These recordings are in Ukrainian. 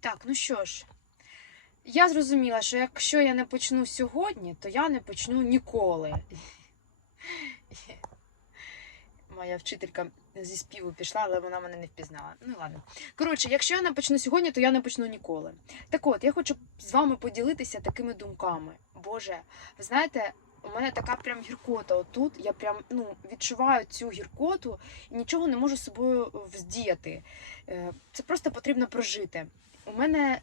Так, ну що ж, я зрозуміла, що якщо я не почну сьогодні, то я не почну ніколи. Моя вчителька зі співу пішла, але вона мене не впізнала. Ну ладно. Коротше, якщо я не почну сьогодні, то я не почну ніколи. Так от, я хочу з вами поділитися такими думками. Боже, ви знаєте, у мене така прям гіркота отут. Я прям ну, відчуваю цю гіркоту і нічого не можу з собою вздіяти. Е, Це просто потрібно прожити. У мене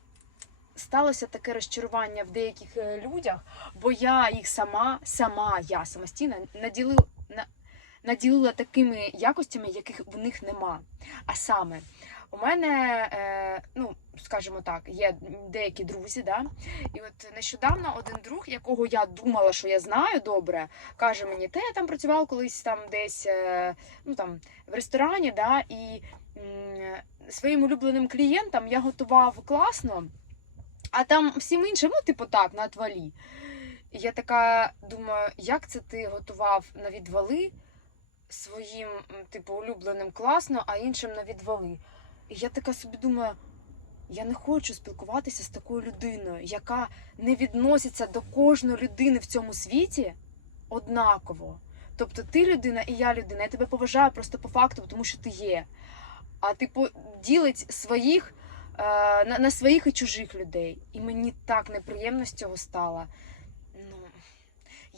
сталося таке розчарування в деяких е, людях, бо я їх сама, сама я самостійно наділила, наділила такими якостями, яких в них нема. А саме, у мене, е, ну, скажімо так, є деякі друзі, да? і от нещодавно один друг, якого я думала, що я знаю добре, каже мені, те я там працював колись там десь е, ну, там, в ресторані, да? і своїм улюбленим клієнтам я готував класно, а там всім іншим, ну, типу так, на отвалі. І я така думаю, як це ти готував на відвали своїм, типу, улюбленим класно, а іншим на відвали. І я така собі думаю, я не хочу спілкуватися з такою людиною, яка не відноситься до кожної людини в цьому світі однаково. Тобто ти людина і я людина, я тебе поважаю просто по факту, тому що ти є. А типу ділить своїх е, на своїх і чужих людей. І мені так неприємно з цього стало.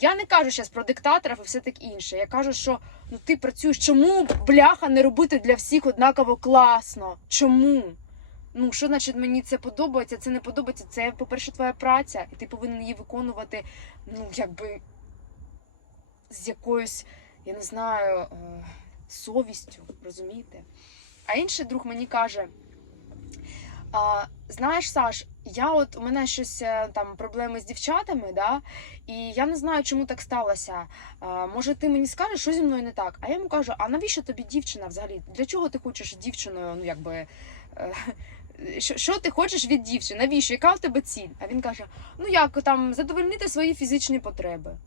Я не кажу зараз про диктаторів і все таке інше. Я кажу, що ну ти працюєш. Чому бляха не робити для всіх однаково класно? Чому? Ну, що значить мені це подобається, це не подобається. Це, по-перше, твоя праця, і ти повинен її виконувати, ну, якби з якоюсь, я не знаю, е, совістю, розумієте? А інший друг мені каже: а, знаєш, Саш, я от у мене щось е, там проблеми з дівчатами, да, і я не знаю, чому так сталося. А, може, ти мені скажеш, що зі мною не так? А я йому кажу: а навіщо тобі дівчина взагалі? Для чого ти хочеш дівчиною? Ну, якби. е, Що, що ти хочеш від дівчини? Навіщо? Яка в тебе ціль? А він каже: ну як там задовольнити свої фізичні потреби.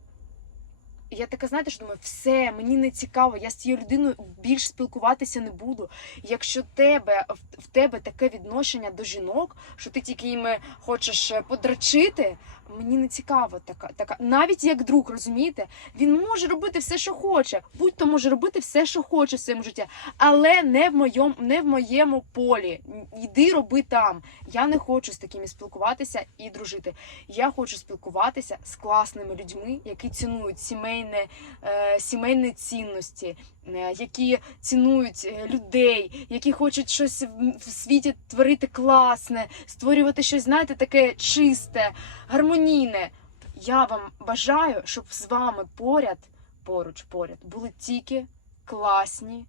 Я така, знаєте, що думаю, все, мені не цікаво, я з цією людиною більш спілкуватися не буду. Якщо тебе в- тебе таке відношення до жінок, що ти тільки їм хочеш е, подрачити, мені не цікаво така, така. Навіть як друг, розумієте, він може робити все, що хоче. Будь-то може робити все, що хоче в своєму житті, але не в моєму, не в моєму полі. Йди роби там. Я не хочу з такими спілкуватися і дружити. Я хочу спілкуватися з класними людьми, які цінують сімейне, е, сімейні цінності, е, які цінують е, людей, які хочуть щось в- світі творити класне, створювати щось, знаєте, таке чисте, гармонійне. Я вам бажаю, щоб з вами поряд, поруч, поряд, були тільки класні,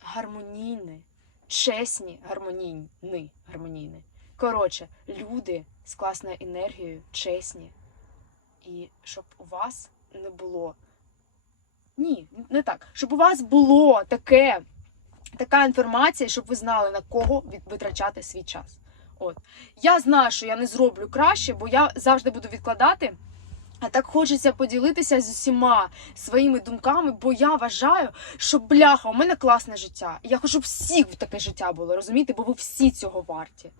гармонійні, чесні, гармонійні, гармонійні. Коротше, люди з класною енергією, чесні. І щоб у вас не було. Ні, не так. Щоб у вас було таке, така інформація, щоб ви знали, на кого витрачати свій час. От. Я знаю, що я не зроблю краще, бо я завжди буду відкладати. А так хочеться поділитися з усіма своїми думками, бо я вважаю, що бляха, у мене класне життя. Я хочу, щоб всіх таке життя було, розумієте? Бо ви всі цього варті.